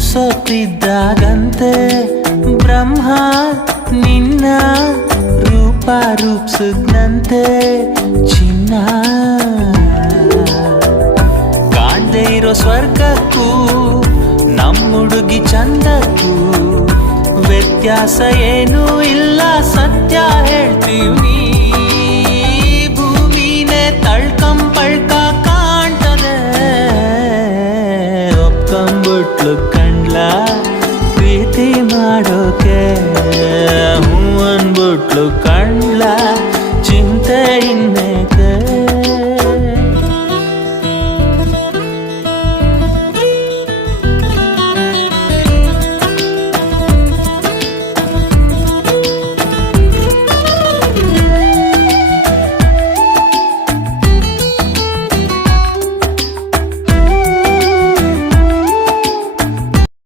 ಕೂಸೋತಿದ್ದಾಗಂತೆ ಬ್ರಹ್ಮ ನಿನ್ನ ರೂಪ ರೂಪ್ಸಿದ್ನಂತೆ ಚಿನ್ನ. ಕಾಣ್ದೇ ಇರೋ ಸ್ವರ್ಗಕ್ಕೂ ನಮ್ಮುಡುಗಿ ಚಂದಕ್ಕೂ ವ್ಯತ್ಯಾಸ ಏನೂ ಇಲ್ಲ, ಸತ್ಯ ಹೇಳ್ತೀವಿ. ಭೂಮಿನೇ ತಳ್ಕಂಪಳ್ಕ ಕಾಣ್ತದೆ, ಒಪ್ಕೊಂಬಿಟ್ಲು ಕಂಡ್ಲ ಪ್ರೀತಿ ಮಾಡೋಕೆ. ಹೂ ಅನ್ಬಿಟ್ಲು ಕಂಡ್ಲ ಚಿಂತೆ ಇನ್ನೇ